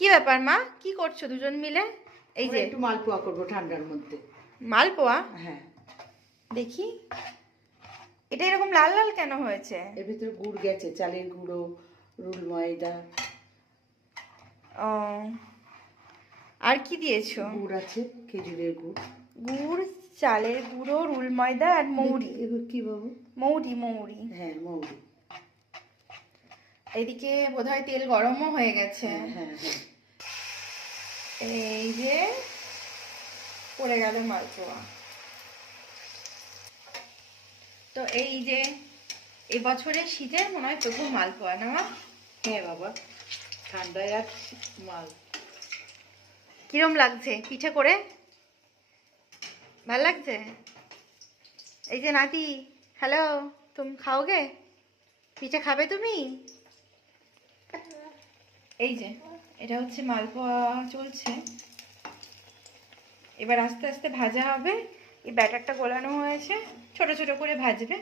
কি ব্যাপার মা, কি করছো দুজন মিলে? এই যে একটু মালপোয়া করবো ঠান্ডার মধ্যে। মালপোয়া? হ্যাঁ। দেখি এটা এরকম লাল লাল কেন হয়েছে? এর ভিতরে গুড় গেছে, চালের গুঁড়ো, রুল ময়দা। ও, আর কি দিয়েছো? গুড় আছে, খেজুরের গুড়। গুড়, চালের গুঁড়ো, রুল ময়দা আর মৌরি। এগুলো কি বাবু? মৌরি মৌরি। হ্যাঁ, মৌরি। এদিকে বোধহয় তেল গরমও হয়ে গেছে। হ্যাঁ হ্যাঁ হ্যাঁ। এই যে পড়ে গেল মালপোয়া। তো এই যে এই বছরের শীতের মনে হয় প্রথম মালপোয়া না মা? হ্যাঁ বাবা, ঠান্ডায় আর মাল। কিরম লাগছে পিঠে করে? ভাল লাগছে? এই যে নাতি, হ্যালো, তুমি খাওগে? পিঠে খাবে তুমি? এই যে এটা হচ্ছে মালপোয়া চলছে, এবার আস্তে আস্তে ভাজা হবে। এই ব্যাটারটা গোলানো হয়েছে, ছোট ছোট করে ভাজবে।